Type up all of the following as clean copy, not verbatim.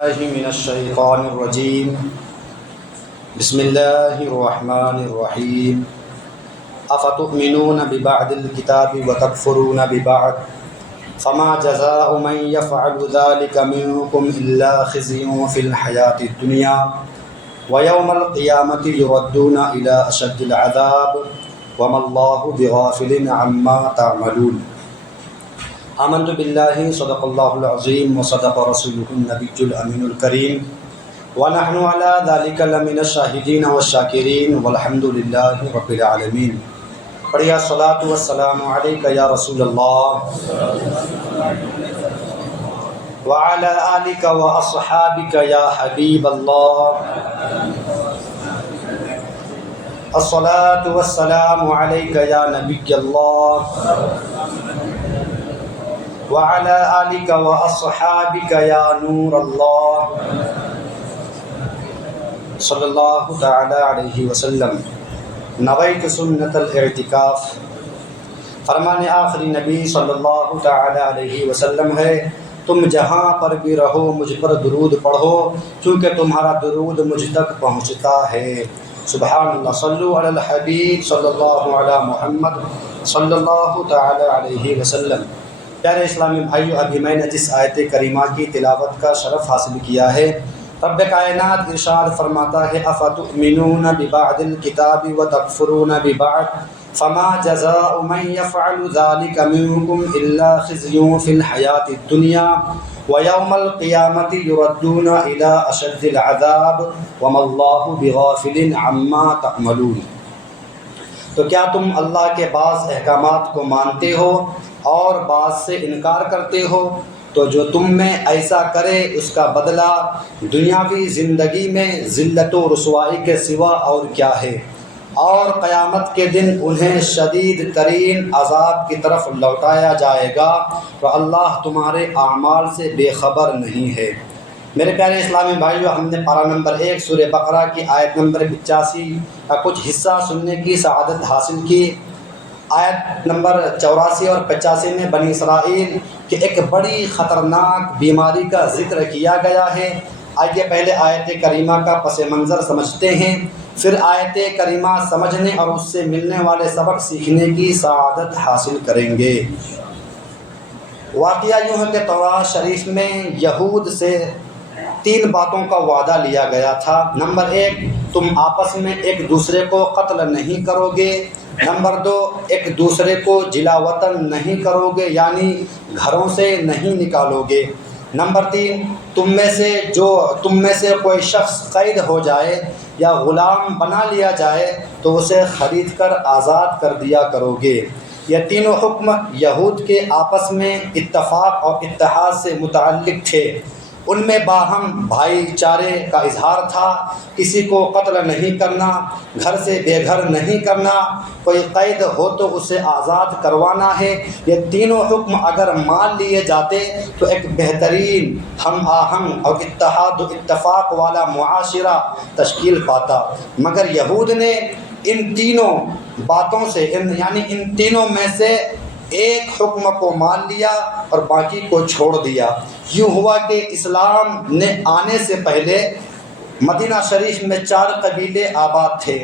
من الشیطان الرجیم بسم اللہ الرحمن الرحیم افتؤمنون ببعض الکتاب وتکفرون ببعض فما جزاء من يفعل ذلك منكم الا خزي في الحیاة الدنیا ويوم القیامة يردون الى اشد العذاب وما اللہ بغافل عما تعملون۔ آمنت باللہ صدق اللہ العظیم وصدق رسولہ النبی الامین الکریم ونحن علی ذلک لمن الشاہدین والشاکرین والحمد للہ رب العالمین۔ پڑھیے الصلاۃ والسلام علیک یا رسول اللہ وعلی آلک واصحابک یا حبیب اللہ۔ الصلاۃ والسلام علیک یا نبی اللہ وعلى آلك وأصحابك يا نور اللہ صلی اللہ تعالی علیہ وسلم۔ نویت سنت الاعتکاف۔ فرمان آخری نبی صلی اللہ تعالی علیہ وسلم ہے، تم جہاں پر بھی رہو مجھ پر درود پڑھو کیونکہ تمہارا درود مجھ تک پہنچتا ہے۔ سبحان اللہ۔ صلو علی الحبیب صلی اللہ علی محمد صلی اللہ تعالی علیہ وسلم۔ پیارے اسلامی بھائیو، ابھی میں نے جس آیت کریمہ کی تلاوت کا شرف حاصل کیا ہے، رب کائنات ارشاد فرماتا ہے افتؤمنون ببعض الکتاب وتکفرون ببعض فما جزاء من يفعل ذلك منكم الا خزي في الحیاة الدنیا ويوم القیامة يردون الى اشد العذاب وما اللہ بغافل عما تعملون۔ تو کیا تم اللہ کے بعض احکامات کو مانتے ہو اور بعض سے انکار کرتے ہو؟ تو جو تم میں ایسا کرے اس کا بدلہ دنیاوی زندگی میں ذلت و رسوائی کے سوا اور کیا ہے، اور قیامت کے دن انہیں شدید ترین عذاب کی طرف لوٹایا جائے گا، تو اللہ تمہارے اعمال سے بے خبر نہیں ہے۔ میرے پیارے اسلامی بھائیو، ہم نے پارہ نمبر 1 سورہ بقرہ کی آیت نمبر 85 کا کچھ حصہ سننے کی سعادت حاصل کی۔ آیت نمبر 84 اور 85 میں بنی اسرائیل کی ایک بڑی خطرناک بیماری کا ذکر کیا گیا ہے۔ آئیے پہلے آیت کریمہ کا پس منظر سمجھتے ہیں، پھر آیت کریمہ سمجھنے اور اس سے ملنے والے سبق سیکھنے کی سعادت حاصل کریں گے۔ واقعہ یوں ہے کہ توراۃ شریف میں یہود سے 3 باتوں کا وعدہ لیا گیا تھا۔ نمبر 1، تم آپس میں ایک دوسرے کو قتل نہیں کرو گے۔ نمبر 2، ایک دوسرے کو جلا وطن نہیں کرو گے، یعنی گھروں سے نہیں نکالو گے۔ نمبر 3، تم میں سے کوئی شخص قید ہو جائے یا غلام بنا لیا جائے تو اسے خرید کر آزاد کر دیا کرو گے۔ یہ تینوں حکم یہود کے آپس میں اتفاق اور اتحاد سے متعلق تھے۔ ان میں باہم بھائی چارے کا اظہار تھا، کسی کو قتل نہیں کرنا، گھر سے بے گھر نہیں کرنا، کوئی قید ہو تو اسے آزاد کروانا ہے۔ یہ تینوں حکم اگر مان لیے جاتے تو ایک بہترین ہم آہنگ اور اتحاد و اتفاق والا معاشرہ تشکیل پاتا، مگر یہود نے ان تینوں باتوں سے یعنی ان تینوں میں سے ایک حکم کو مان لیا اور باقی کو چھوڑ دیا۔ یوں ہوا کہ اسلام نے آنے سے پہلے مدینہ شریف میں 4 قبیلے آباد تھے،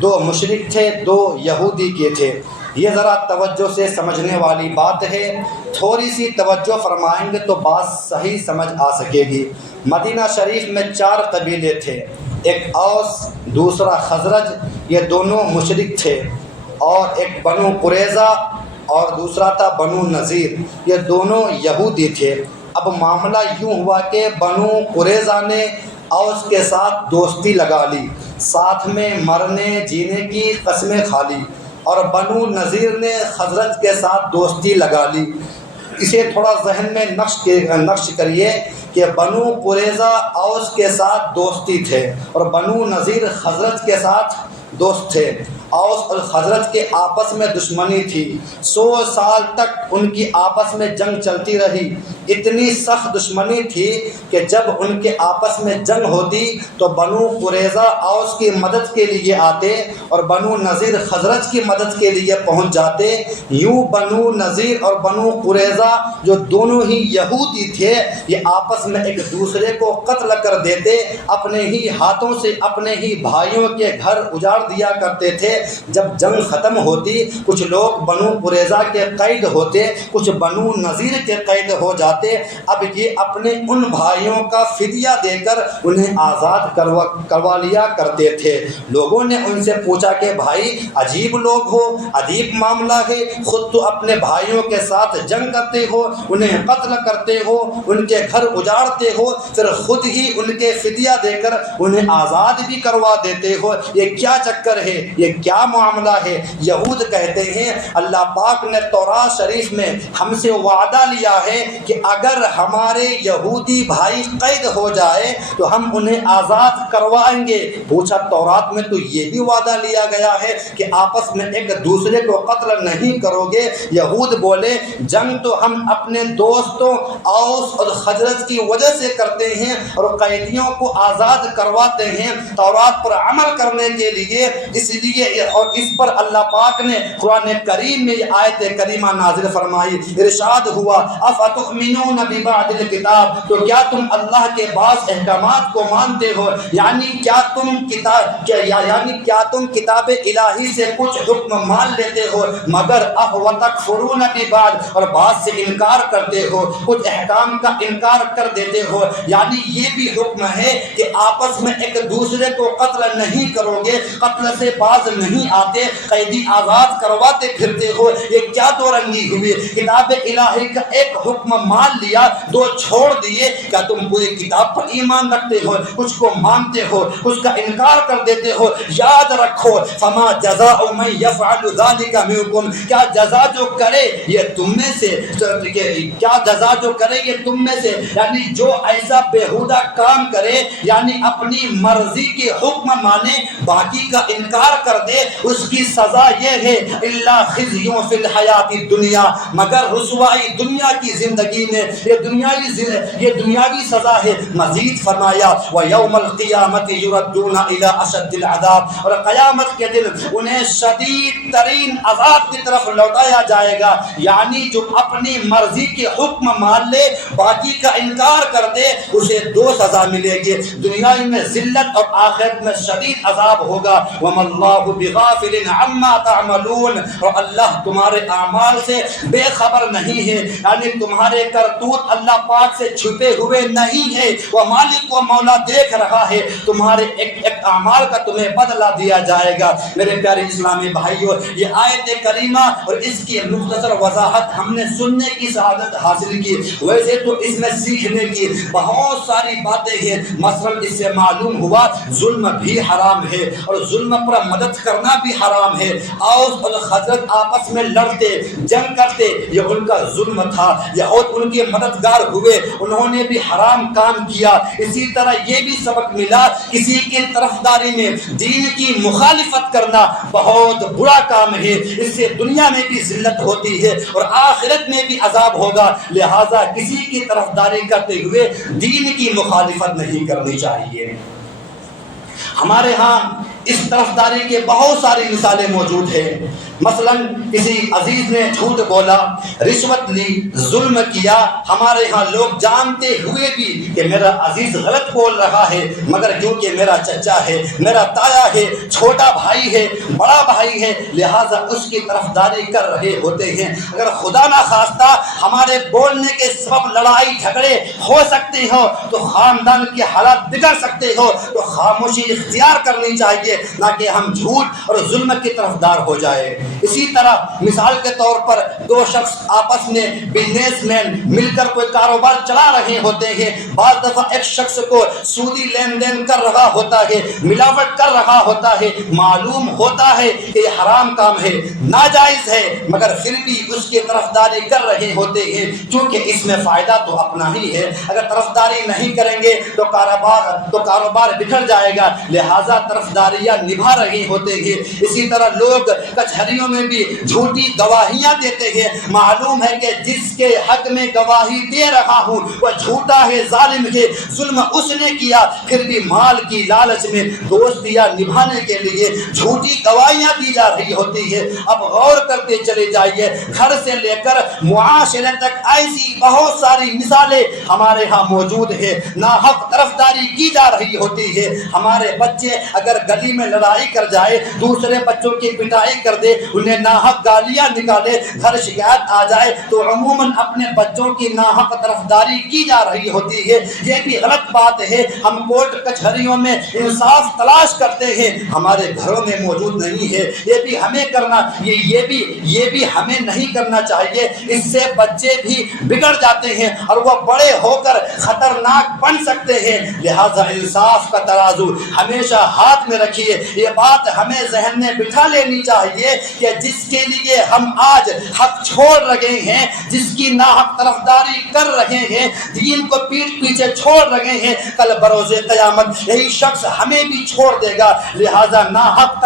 2 مشرک تھے، 2 یہودی کے تھے۔ یہ ذرا توجہ سے سمجھنے والی بات ہے، تھوڑی سی توجہ فرمائیں گے تو بات صحیح سمجھ آ سکے گی۔ مدینہ شریف میں 4 قبیلے تھے، ایک اوس، دوسرا خزرج، یہ دونوں مشرک تھے، اور ایک بنو قریظہ اور دوسرا تھا بنو نذیر، یہ دونوں یہودی تھے۔ اب معاملہ یوں ہوا کہ بنو قریظہ نے اوس کے ساتھ دوستی لگا لی، ساتھ میں مرنے جینے کی قسمیں کھا لی، اور بنو نذیر نے خزرج کے ساتھ دوستی لگا لی۔ اسے تھوڑا ذہن میں نقش کریے کہ بنو قریظہ اوس کے ساتھ دوستی تھے اور بنو نذیر خزرج کے ساتھ دوست تھے، اوس اور خزرج کے آپس میں دشمنی تھی، 100 سال تک ان کی آپس میں جنگ چلتی رہی۔ اتنی سخت دشمنی تھی کہ جب ان کے آپس میں جنگ ہوتی تو بنو قریظہ اوس کی مدد کے لیے آتے اور بنو نذیر خزرج کی مدد کے لیے پہنچ جاتے۔ یوں بنو نذیر اور بنو قریظہ جو دونوں ہی یہودی تھے یہ آپس میں ایک دوسرے کو قتل کر دیتے، اپنے ہی ہاتھوں سے اپنے ہی بھائیوں کے گھر اجاڑ دیا کرتے تھے۔ جب جنگ ختم ہوتی کچھ لوگ بنو قریظہ کے قید ہوتے، کچھ بنو نذیر کے قید ہو جاتے۔ اب یہ اپنے ان بھائیوں کا فدیہ دے کر انہیں آزاد کروا لیا کرتے تھے۔ لوگوں نے ان سے پوچھا کہ بھائی عجیب لوگ ہو، عجیب معاملہ ہے، خود تو اپنے بھائیوں کے ساتھ جنگ کرتے ہو، انہیں قتل کرتے ہو، ان کے گھر اجاڑتے ہو، پھر خود ہی ان کے فدیہ دے کر انہیں آزاد بھی کروا دیتے ہو، یہ کیا چکر ہے، یہ کیا معاملہ ہے؟ یہود کہتے ہیں اللہ پاک نے تورات شریف میں ہم سے وعدہ لیا ہے کہ اگر ہمارے یہودی بھائی قید ہو جائے تو ہم انہیں آزاد کروائیں گے۔ پوچھا تورات میں تو یہ بھی وعدہ لیا گیا ہے کہ آپس میں ایک دوسرے کو قتل نہیں کرو گے؟ یہود بولے جنگ تو ہم اپنے دوستوں اوس اور خزرج کی وجہ سے کرتے ہیں اور قیدیوں کو آزاد کرواتے ہیں تورات پر عمل کرنے کے لیے، اس لیے اور اس پر اللہ پاک نے قرآن کریم میں یہ آیت کریمہ نازل فرمائی۔ ارشاد ہوا افتؤمنون ببعض الکتاب، تو کیا تم اللہ کے بعض احکامات کو مانتے ہو، یعنی کیا تم کتاب الہی سے کچھ حکم مان لیتے ہو مگر وتکفرون ببعض، اور بعض سے انکار کرتے ہو، کچھ احکام کا انکار کر دیتے ہو۔ یعنی یہ بھی حکم ہے کہ آپس میں ایک دوسرے کو قتل نہیں کرو گے، قتل سے باز نہیں آتے، قیدی آزاد کرواتے پھرتے ہو، یہ کیا دو رنگی ہوئی؟ کتاب الہی کا ایک حکم مان لیا، دو چھوڑ دیے۔ کیا تم پوری کتاب پر ایمان رکھتے ہو، کچھ کو مانتے ہو، کچھ کا انکار کر دیتے ہو؟ یاد رکھو فما جزاء من یفعل ذلک منکم، کیا جزا جو کرے یہ تم میں سے، کیا جزا جو کرے یہ تم میں سے، یعنی جو ایسا بیہودہ کام کرے، یعنی اپنی مرضی کے حکم مانے باقی کا انکار کر دے، اس کی سزا یہ ہے الا خزی فی الحیات الدنیا، مگر رسوائی دنیا کی زندگی میں، یہ دنیاوی سزا ہے۔ مزید فرمایا وَيَوْمَ الْقِيَامَةِ يُرَدُّونَ إِلَىٰ أَشَدِّ الْعَذَابِ، اور قیامت کے دن انہیں شدید ترین عذاب کی طرف لوٹایا جائے گا، یعنی جو اپنی مرضی کے حکم مان لے باقی کا انکار کر دے اسے دو سزا ملے گی، دنیا میں ذلت اور آخرت میں شدید عذاب ہوگا۔ وَمَا اللَّهُ بِغَافِلٍ عَمَّا تَعْمَلُونَ، اور اللہ تمہارے اعمال سے بے خبر نہیں ہے، یعنی تمہارے کرتوت اللہ پاک سے چھپے ہوئے نہیں ہے، وہ مالک و مولا دیکھ رہا ہے، تمہارے ایک ایک اعمال کا تمہیں بدلہ دیا جائے گا۔ میرے پیارے اسلامی بھائیوں، یہ آیت کریمہ اور اس کی مختصر وضاحت ہم نے سننے کی سعادت حاصل کی، ویسے تو اس میں سیکھنے کی بہت ساری باتیں ہیں۔ مثلا اس سے معلوم ہوا ظلم بھی حرام ہے اور ظلم پر مدد کرنا بھی حرام ہے۔ اوس اور خزرج آپس میں لڑتے جنگ کرتے، یہ ان کا ظلم تھا، یہود ان کے مددگار ہوئے، انہوں نے بھی حرام کام کیا۔ اسی طرح یہ بھی سبق ملا کسی کی طرفداری میں دین کی مخالفت کرنا بہت برا کام ہے، اس سے دنیا میں بھی ذلت ہوتی ہے اور آخرت میں بھی عذاب ہوگا، لہذا کسی کی طرفداری کرتے ہوئے دین کی مخالفت نہیں کرنی چاہیے۔ ہمارے ہاں اس طرفداری کے بہت ساری مثالیں موجود ہیں۔ مثلا کسی عزیز نے جھوٹ بولا، رشوت لی، ظلم کیا، ہمارے ہاں لوگ جانتے ہوئے بھی کہ میرا عزیز غلط بول رہا ہے، مگر کیونکہ میرا چچا ہے، میرا تایا ہے، چھوٹا بھائی ہے، بڑا بھائی ہے، لہٰذا اس کی طرفداری کر رہے ہوتے ہیں۔ اگر خدا نہ خواستہ ہمارے بولنے کے سبب لڑائی جھگڑے ہو سکتے ہو تو خاندان کے حالات بگڑ سکتے ہو، تو خاموشی اختیار کرنی چاہیے، نہ کہ ہم جھوٹ اور ظلم کی طرفدار ہو جائے۔ اسی طرح مثال کے طور پر دو شخص آپس میں بزنس مین مل کر کوئی کاروبار چلا رہے ہوتے ہیں، بعض دفعہ ایک شخص کو سودی لین دین کر رہا ہوتا ہے، ملاوٹ کر رہا ہوتا ہے، معلوم ہوتا ہے کہ یہ حرام کام ہے، ناجائز ہے، مگر پھر بھی اس کی طرفداری کر رہے ہوتے ہیں کیونکہ اس میں فائدہ تو اپنا ہی ہے۔ اگر طرفداری نہیں کریں گے تو کاروبار بگڑ جائے گا، لہذا طرفداریاں نبھا رہے ہوتے ہیں۔ اسی طرح لوگ کچہریوں میں بھی جھوٹی گواہیاں دیتے ہیں، معلوم ہے کہ جس کے حق میں گواہی دے رہا ہوں وہ جھوٹا ہے، ظالم ہے، ظلم اس نے کیا، پھر بھی مال کی لالچ میں دوستیاں نبھانے کے لیے جھوٹی گواہیاں دی جا رہی ہوتی ہے۔ اب غور کرتے چلے جائیے، گھر سے لے کر معاشرے تک ایسی بہت ساری مثالیں ہمارے ہاں موجود ہے۔ ناحق طرفداری کی جا رہی ہوتی ہے۔ ہمارے بچے اگر گلی میں لڑائی کر جائے، دوسرے بچوں کی پٹائی کر دے، انہیں ناحق گالیاں نکالے، گھر شکایت آ جائے تو عموماً اپنے بچوں کی ناحق طرفداری کی جا رہی ہوتی ہے۔ یہ بھی غلط بات ہے۔ ہم کورٹ کچہریوں میں انصاف تلاش کرتے ہیں، ہمارے گھروں میں موجود نہیں ہے۔ یہ بھی ہمیں کرنا، یہ بھی ہمیں نہیں کرنا چاہیے۔ اس سے بچے بھی بگڑ جاتے ہیں اور وہ بڑے ہو کر خطرناک بن سکتے ہیں۔ لہذا انصاف کا ترازو ہمیشہ ہاتھ میں رکھیے۔ یہ بات ہمیں ذہن میں بٹھا لینی چاہیے کہ جس کے لیے ہم آج حق چھوڑ رہے ہیں، جس کی ناحق طرفداری کر رہے ہیں، دین کو پیٹھ پیچھے چھوڑ رہے ہیں، کل بروز قیامت یہی شخص ہمیں بھی چھوڑ دے گا۔ لہذا ناحق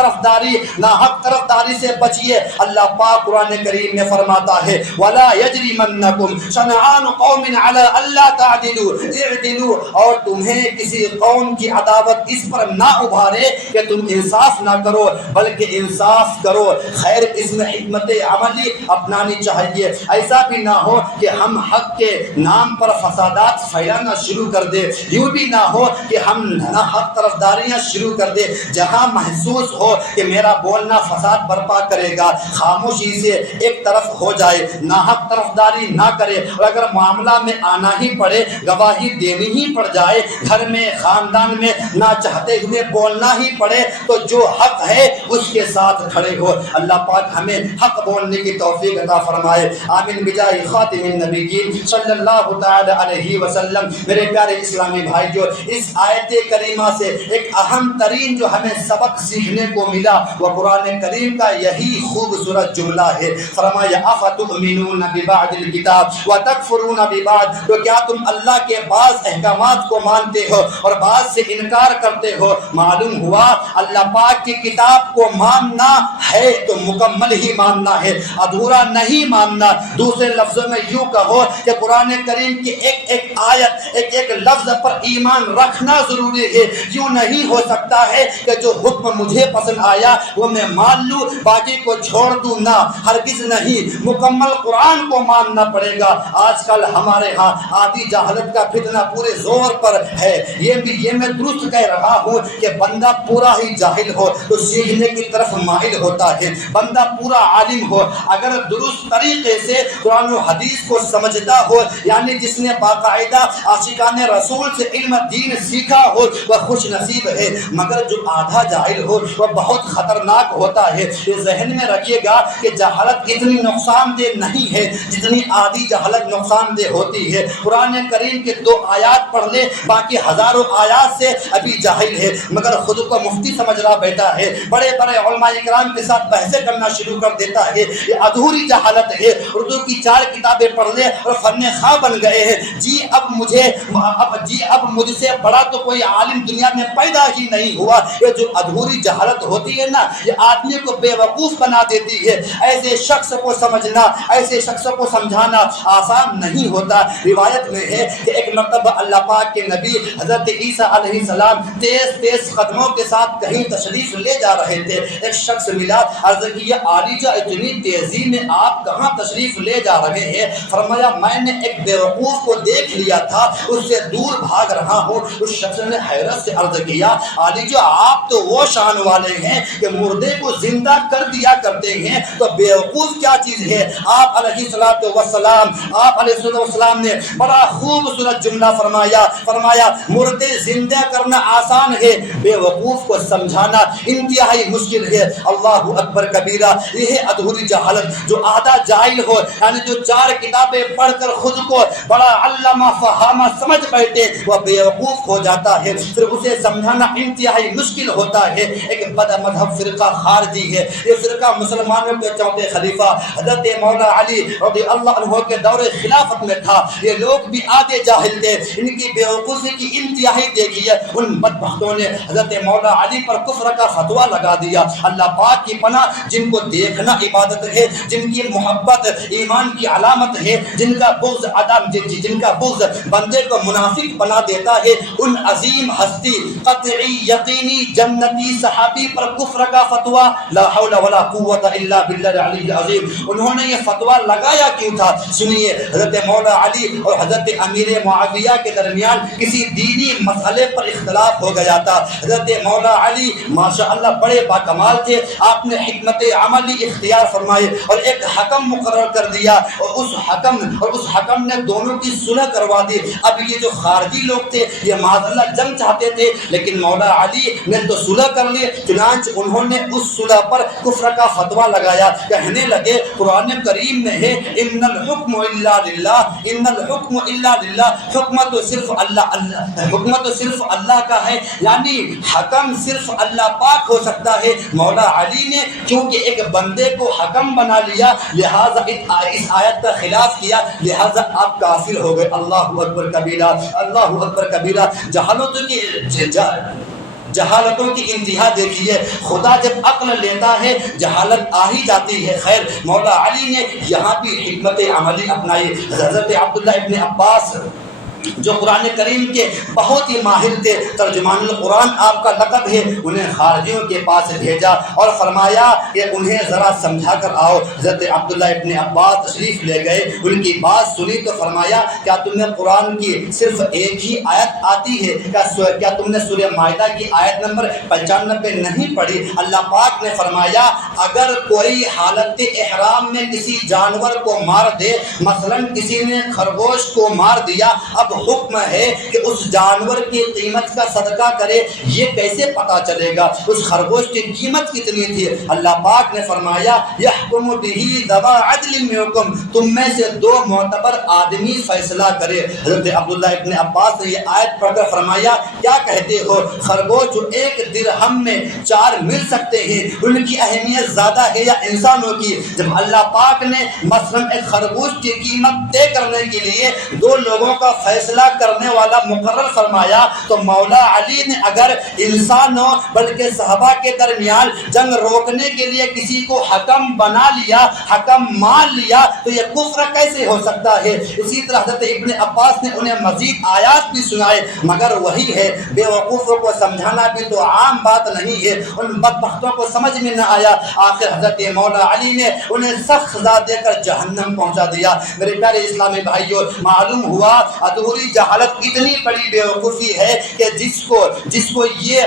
طرفداری سے بچیے۔ اللہ پاک قرآن کریم میں فرماتا ہے وَلَا يَجْرِمَنَّكُمْ شَنَآنُ قَوْمٍ عَلَىٰ أَلَّا تَعْدِلُوا اعْدِلُوا، اور تمہیں کسی قوم کی عداوت اس پر نہ ابھارے کہ تم انصاف نہ کرو، بلکہ انصاف کرو۔ خیر اس میں حکمت عملی اپنانی چاہیے۔ ایسا بھی نہ ہو کہ ہم حق کے نام پر فسادات پھیلانا شروع کر دے، یوں بھی نہ ہو کہ ہم ناحق طرفداریاں شروع کر دے۔ جہاں محسوس ہو کہ میرا بولنا فساد برپا کرے گا، خاموشی سے ایک طرف ہو جائے، ناحق طرفداری نہ کرے، اور اگر معاملہ میں آنا ہی پڑے، گواہی دینی ہی پڑ جائے، گھر میں خاندان میں نہ چاہتے ہوئے بولنا ہی پڑے، تو جو حق ہے اس کے ساتھ کھڑے ہو۔ اللہ پاک ہمیں حق بولنے کی توفیق عطا فرمائے، آمین بجاہ خاتم النبیین صلی اللہ تعالی علیہ وسلم۔ میرے پیارے اسلامی بھائیو، اس آیت کریمہ سے ایک اہم ترین جو ہمیں سبق سیکھنے کو ملا وہ قرآن کریم کا یہی خوبصورت جملہ ہے۔ فرمایا افتؤمنون ببعض الکتاب وتکفرون ببعض، تو کیا تم اللہ کے بعض احکامات کو مانتے ہو اور بعض سے انکار کرتے ہو؟ معلوم ہوا اللہ پاک کی کتاب کو ماننا ہے تو مکمل ہی ماننا ہے، ادھورا نہیں ماننا۔ دوسرے لفظوں میں یوں کہو کہ قرآن کریم کی ایک ایک آیت، ایک ایک لفظ پر ایمان رکھنا ضروری ہے۔ یوں نہیں ہو سکتا ہے کہ جو حکم مجھے پسند آیا وہ میں مان لوں، باقی کو چھوڑ دوں، نہ، ہرگز نہیں، مکمل قرآن کو ماننا پڑے گا۔ آج کل ہمارے ہاں آدھی جہالت کا فتنہ پورے زور پر ہے۔ یہ میں درست کہہ رہا ہوں کہ بندہ پورا ہی جاہل ہو تو سیکھنے کی طرف مائل ہوتا ہے، بندہ پورا عالم ہو اگر درست طریقے سے قرآن و حدیث کو سمجھتا ہو، یعنی جس نے باقاعدہ عاشقان رسول سے علم دین سیکھا ہو وہ خوش نصیب ہے، مگر جو آدھا جاہل ہو وہ بہت خطرناک ہوتا ہے۔ یہ ذہن میں رکھیے گا کہ جہالت اتنی نقصان دہ نہیں ہے جتنی آدھی جہالت نقصان دہ ہوتی ہے۔ قرآن کریم کے 2 آیات پڑھ لے، باقی ہزاروں آیات سے ابھی جاہل ہے، مگر خود کو مفتی سمجھ رہا بیٹا ہے، بڑے بڑے علماء کرام کے ساتھ بحثیں کرنا شروع کر دیتا ہے۔ یہ ادھوری جہالت ہے۔ اردو کی 4 کتابیں پڑھ لے اور فن خواہ بن گئے ہیں۔ اب مجھ سے بڑا تو کوئی عالم دنیا میں پیدا ہی نہیں ہوا۔ یہ جو ادھوری جہالت ہوتی ہے نا، یہ آدمی کو بے وقوف بنا دیتی ہے۔ ایسے شخص کو سمجھنا، ایسے شخص کو سمجھانا آسان نہیں ہوتا۔ روایت میں ہے کہ ایک مرتبہ اللہ پاک کے نبی حضرت عیسیٰ علیہ السلام تیز قدموں کے ساتھ کہیں تشریف لے جا رہے تھے۔ ایک شخص ملا، عرض کیا عالیجہ اتنی تیزی میں آپ کہاں تشریف لے جا رہے ہیں؟ فرمایا میں نے ایک بیوقوف کو دیکھ لیا تھا، اس سے دور بھاگ رہا ہوں۔ اس شخص نے حیرت سے عرض کیا عالیجہ آپ تو وہ شان والے ہیں کہ مردے کو زندہ کر دیا کرتے ہیں، تو بیوقوف کیا چیز ہے؟ آپ علیہ السلام نے بڑا خوبصورت جملہ فرمایا مردے زندہ کرنا آسان ہے، بے وقوف کو سمجھانا انتہائی مشکل ہے۔ اللہ اکبر کبیرہ، یہ ہے ادھوری جہالت۔ جو آدھا جاہل ہو، یعنی جو 4 کتابیں پڑھ کر خود کو بڑا علامہ فہامہ سمجھ بیٹھے، وہ بے وقوف ہو جاتا ہے، پھر اسے سمجھانا انتہائی مشکل ہوتا ہے۔ ایک بد مذہب فرقہ خارجی ہے، یہ فرقہ مسلمانوں کے چوتھے خلیفہ حضرت مولا علی رضی اللہ عنہ کے دور خلافت میں تھا۔ یہ لوگ بھی آدھے جاہل تھے، ان کی بے وقوفی کی انتہائی دیکھی ہے۔ ان بدبختوں نے حضرت مولا علی پر کفر کا فتویٰ لگا دیا۔ اللہ پاک کی پناہ، جن کو دیکھنا عبادت ہے، جن کی محبت ایمان کی علامت ہے، جن کا بغض بندے کو منافق بنا دیتا ہے، ان عظیم ہستی قطعی یقینی جنتی صحابی پر کفر کا فتویٰ، لا حول ولا قوت الا باللہ العلی العظیم، انہوں نے یہ فتویٰ لگایا کیوں تھا؟ سنیے، حضرت مولا علی اور حضرت امیر معاویہ کے درمیان کسی دینی مسئلے پر اختلاف ہو گیا تھا۔ حضرت مولا علی ماشاءاللہ بڑے باکمال تھے، آپ نے حکمت عملی اختیار فرمائے اور ایک حکم مقرر کر دیا، اور اس حکم نے دونوں کی صلح کروا دی۔ اب یہ جو خارجی لوگ تھے، یہ معاذ اللہ جنگ چاہتے تھے، لیکن مولا علی نے تو صلح کر لی، چنانچہ انہوں نے اس صلح پر کفر کا فتویٰ لگایا۔ کہنے لگے قرآن کریم میں ہے ان الحکم الا للہ، ان الحکم الا للہ، حکمت تو صرف اللہ کا ہے، یعنی حکم صرف اللہ پاک ہو سکتا ہے۔ مولا علی نے کیونکہ ایک بندے کو حکم بنا لیا، لہذا اس آیت کا خلاف کیا، لہذا آپ کافر ہو گئے۔ اللہ اکبر کبیرہ، اللہ اکبر کبیرہ۔ جہالتوں کی انتہا دیکھیے، خدا جب عقل لیتا ہے جہالت آ ہی جاتی ہے۔ خیر، مولا علی نے یہاں بھی حکمت عملی اپنائی۔ حضرت عبداللہ ابن عباس جو قرآن کریم کے بہت ہی ماہر تھے، ترجمان القرآن آپ کا لقب ہے، انہیں خارجیوں کے پاس بھیجا اور فرمایا کہ انہیں ذرا سمجھا کر آؤ۔ حضرت عبداللہ ابن عباس تشریف لے گئے، ان کی بات سنی تو فرمایا کیا تمہیں قرآن کی صرف ایک ہی آیت آتی ہے؟ کیا تم نے سورہ مائدہ کی آیت نمبر 95 نہیں پڑھی؟ اللہ پاک نے فرمایا اگر کوئی حالت احرام میں کسی جانور کو مار دے، مثلا کسی نے خرگوش کو مار دیا، اب حکم ہے کہ اس جانور کی قیمت کا صدقہ کرے، یہ کیسے پتا چلے گا اس خرگوش کی قیمت کتنی تھی؟ اللہ پاک نے فرمایا یحکم بہ ذو عدل منکم، تم میں سے 2 معتبر آدمی فیصلہ کرے۔ حضرت عبداللہ ابن عباس نے یہ آیت پڑھ کر فرمایا کیا کہتے ہو؟ خرگوش جو 1 درہم میں 4 مل سکتے ہیں، ان کی اہمیت زیادہ ہے یا انسانوں کی؟ جب اللہ پاک نے مثلا ایک خرگوش کی قیمت طے کرنے کے لیے 2 لوگوں کا فیصلہ کرنے والا مقرر فرمایا، تو مولا علی نے اگر انسانوں بلکہ صحابہ کے درمیان جنگ روکنے کے لیے کسی کو حکم بنا لیا، حکم مان لیا، تو یہ کفر کیسے ہو سکتا ہے؟ اسی طرح حضرت ابن عباس نے انہیں مزید آیات بھی سنائے، مگر وہی ہے، بے وقوفوں کو سمجھانا بھی تو عام بات نہیں ہے، ان بدبختوں کو سمجھ میں نہ آیا، آخر حضرت مولا علی نے انہیں سخت سزا دے کر جہنم پہنچا دیا۔ میرے پیارے اسلامی بھائیوں، معلوم ہوا ادھوری جہالت اتنی بڑی بے وقوفی ہے کہ جس کو یہ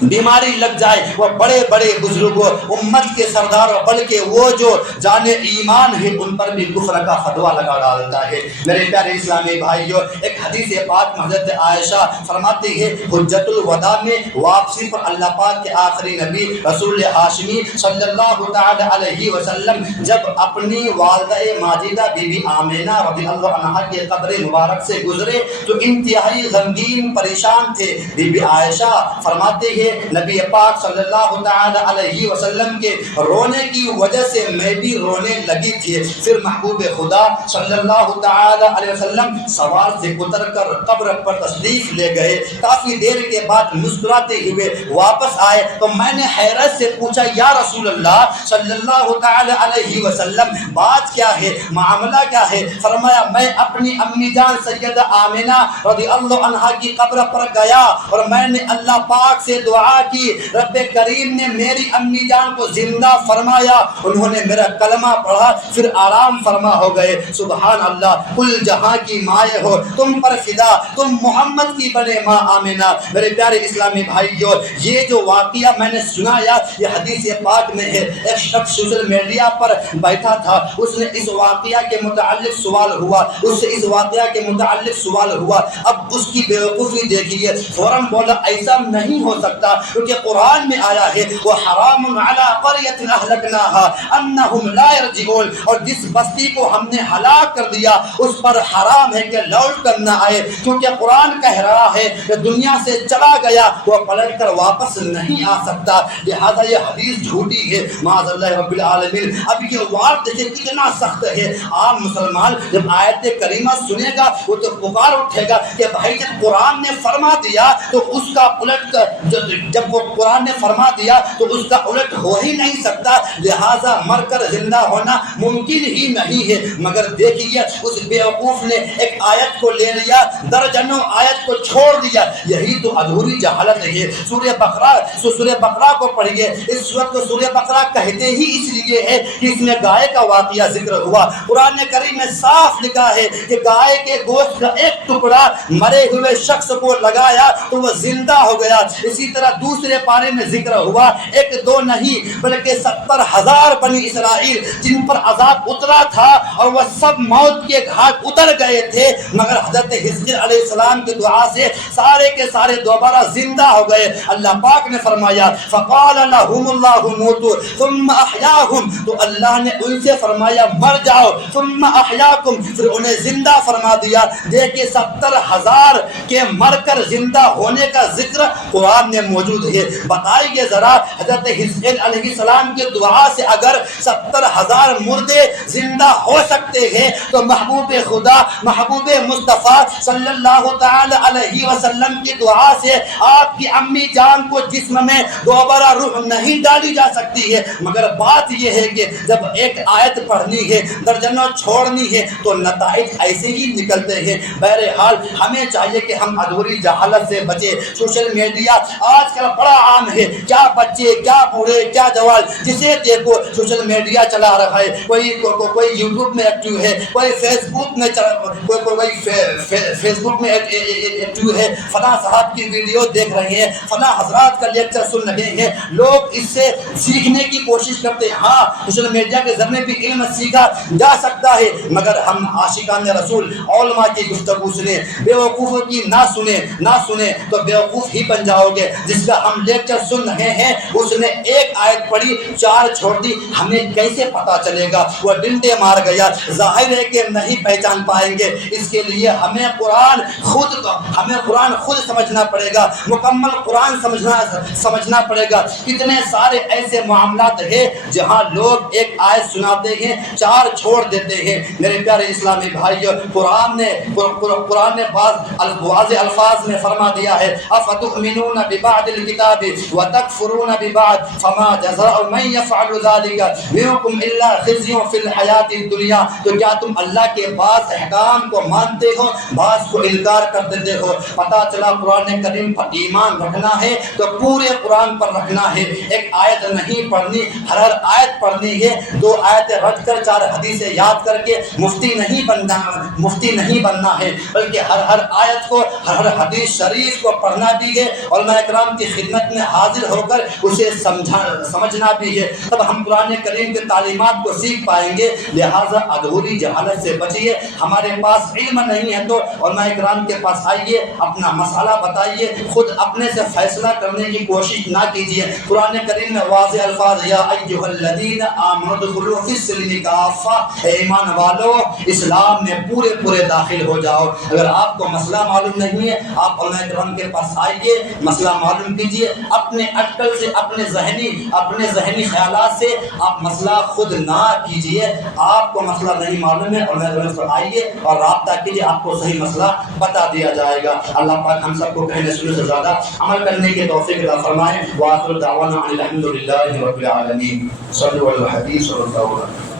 بیماری لگ جائے، وہ بڑے بڑے بزرگوں امت کے سرداروں بلکہ وہ جو جان ایمان ہے ان پر بھی کفر کا فتویٰ لگا ڈالتا ہے۔ میرے پیارے اسلامی بھائیوں، ایک حدیث پاک حضرت عائشہ فرماتی ہے حجۃ الوداع میں واپسی پر اللہ پاک کے آخری نبی رسول ہاشمی صلی اللہ تعالی علیہ وسلم جب اپنی والدہ ماجدہ بی بی آمینہ رضی اللہ عنہا کے قبر مبارک سے گزرے تو انتہائی غمگین پریشان تھے۔ بی بی عائشہ فرماتے ہیں نبی پاک صلی اللہ تعالی علیہ وسلم کے رونے کی وجہ سے میں بھی رونے لگی تھی۔ پھر محبوب خدا صلی اللہ تعالی علیہ وسلم سوار سے اتر کر قبر پر تشریف لے گئے، کافی دیر کے بعد مسکراتے ہوئے واپس آئے تو میں نے حیرت سے پوچھا یا رسول اللہ صلی اللہ تعالی علیہ وسلم بات کیا ہے، معاملہ کیا ہے؟ فرمایا میں اپنی امی جان سیدہ آمینہ رضی اللہ عنہا کی قبر پر گیا اور میں نے اللہ پاک سے دعا دعا کی، رب کریم نے میری امی جان کو زندہ فرمایا، انہوں نے میرا کلمہ پڑھا، پھر آرام فرما ہو گئے۔ سبحان اللہ، کل جہاں کی مائیں ہو تم پر فدا، تم محمد کی بنے ماں آمنہ۔ میرے پیارے اسلامی بھائیو، یہ جو واقعہ میں نے سنایا یہ حدیث پاک میں ہے۔ ایک شخص سوشل میڈیا پر بیٹھا تھا، اس نے اس واقعہ کے متعلق سوال ہوا، اس سے اس واقعہ کے متعلق سوال ہوا، اب اس کی بیوقوفی دیکھیے، فوراً بولا ایسا نہیں ہو سکتا، کیونکہ قرآن میں آیا ہے وَحَرَامٌ عَلَىٰ قَرْيَةٍ أَهْلَكْنَاهَا أَنَّهُمْ لَا يَرْجِعُونَ، اور جس بستی کو ہم نے ہلاک کر دیا اس پر حرام ہے کہ لوٹ کر نہ آئے، کیونکہ قرآن کہہ رہا ہے کہ دنیا سے چلا گیا وہ پلٹ کر واپس نہیں آ سکتا، لہذا یہ حدیث جھوٹی ہے، معاذ اللہ رب العالمین۔ اب یہ وعد دیکھیں کتنا سخت ہے، عام مسلمان جب آیت کریمہ سنے گا وہ تو پکار اٹھے گا کہ بھائی جب قرآن نے فرما دیا تو اس کا الٹ، جب وہ قرآن نے فرما دیا تو اس کا الٹ ہو ہی نہیں سکتا، لہذا مر کر زندہ ہونا ممکن ہی نہیں ہے۔ مگر دیکھیے اس بیوقوف نے ایک آیت کو لے لیا، درجنوں آیت کو چھوڑ دیا، یہی تو ادھوری جہالت ہے۔ سورہ بقرہ کو پڑھیے، اس سورت کو سورہ بقرہ کہتے ہی اس لیے ہے کہ اس میں گائے کا واقعہ ذکر ہوا۔ قرآن کریم میں صاف لکھا ہے کہ گائے کے گوشت کا ایک ٹکڑا مرے ہوئے شخص کو لگایا تو وہ زندہ ہو گیا۔ اسی طرح دوسرے پارے میں ذکر ہوا، ایک دو نہیں بلکہ 70,000 بنی اسرائیل جن پر عذاب اترا تھا اور وہ سب موت کے گھاٹ اتر گئے تھے، مگر حضرت حزقیل علیہ السلام کی دعا سے سارے کے سارے دوبارہ زندہ ہو گئے۔ اللہ پاک نے فرمایا فقال لهم الله موتوا ثم احیاهم، تو اللہ نے ان سے فرمایا مر جاؤ، ثم احیاکم، پھر انہیں زندہ فرما دیا۔ دیکھیے 70,000 کے مر کر زندہ ہونے کا ذکر قرآن میں موجود ہے۔ بتائیے ذرا حضرت حزقیل علیہ السلام کی دعا سے اگر 70,000 مردے زندہ ہو سکتے ہیں تو محبوب خدا محبوب مصطفیٰ صلی اللہ تعالی علیہ وسلم کی دعا سے آپ کی امی جان کو جسم میں دوبارہ روح نہیں ڈالی جا سکتی ہے۔ مگر بات یہ ہے کہ جب ایک آیت پڑھنی ہے درجنوں چھوڑنی ہے تو نتائج ایسے ہی نکلتے ہیں۔ بہرحال ہمیں چاہیے کہ ہم ادھوری جہالت سے بچے۔ سوشل میڈیا آج کل بڑا عام ہے، کیا بچے کیا بوڑھے کیا جوان جسے دیکھو سوشل میڈیا چلا رہا ہے، کوئی یوٹیوب میں ایکٹیو ہے، کوئی فیس بک میں ایکٹیو ہے، فلاں صاحب کی ویڈیو دیکھ رہے ہیں، فلاں حضرات کا لیکچر سن رہے ہیں، لوگ اس سے سیکھنے کی کوشش کرتے ہیں۔ ہاں سوشل میڈیا کے ذریعے بھی علم سیکھا جا سکتا ہے، مگر ہم عاشقان رسول علماء کی گفتگو سنیں، بیوقوفوں کی نہ سنیں تو بیوقوف ہی بن جاؤ گے۔ جس کا ہم لیکچر سن رہے ہیں اس نے ایک آیت پڑھی 4 چھوڑ دی، ہمیں کیسے پتا چلے گا؟ وہ ڈنڈے مار گیا، ظاہر ہے کہ نہیں پہچان پائیں گے۔ اس کے لیے ہمیں قرآن خود سمجھنا پڑے گا، مکمل قرآن سمجھنا پڑے گا۔ کتنے سارے ایسے معاملات ہیں جہاں لوگ ایک آیت سناتے ہیں 4 چھوڑ دیتے ہیں۔ میرے پیارے اسلامی بھائیو، قرآن نے بعض واضح الفاظ میں فرما دیا ہے افتؤمنون ببعض الکتاب وتکفرون ببعض فما جزاء من یفعل ذلك منکم الا خزی فی الحیاۃ الدنیا، تو کیا تم اللہ کے بعض احکام کو مانتے ہو بعض کو انکار کر دیتے ہو؟ پتہ چلا قرآن کریم پر ایمان رکھنا ہے تو پورے قرآن پر رکھنا ہے، ایک آیت نہیں پڑھنی، ہر آیت پڑھنی ہے۔ 2 آیتیں رٹ کر 4 حدیثیں یاد کر کے مفتی نہیں بننا ہے، بلکہ ہر آیت کو ہر حدیث شریف کو پڑھنا بھی ہے، علماء کرام کی خدمت میں حاضر ہو کر اسے سمجھنا بھی ہے، تب ہم قرآن کریم کے تعلیمات کو سیکھ پائیں گے۔ لہٰذا ادھوری جہالت سے بچیے۔ ہمارے پاس علم نہیں ہے تو علماء کرام کے پاس آئیے، اپنا مسئلہ بتائیے، خود اپنے سے فیصلہ کرنے کی کوشش نہ کیجیے۔ قرآن کریم میں واضح الفاظ یا ایھا الذین آمنوا ادخلوا فی السلم کافہ، اے ایمان والو اسلام میں پورے داخل ہو جاؤ۔ اگر آپ کو مسئلہ معلوم نہیں ہے آپ علماء کرام کے پاس آئیے، مسئلہ معلوم کیجیے، اپنے اٹکل سے اپنے ذہنی خیالات سے آپ مسئلہ خود نہ کیجیے۔ آپ کو مسئلہ نہیں معلوم ہے علماء کرام پر آئیے اور رابطہ کیجیے، آپ کو صحیح مسئلہ بتا دیا جائے گا۔ اللہ پاک ہم سب کو کہنے سننے سے زیادہ عمل کرنے کی توفیق عطا فرمائے۔ وآخر دعوانا الحمد للہ رب العالمین۔ صلوا علی الحبیب صلی اللہ علیہ وسلم۔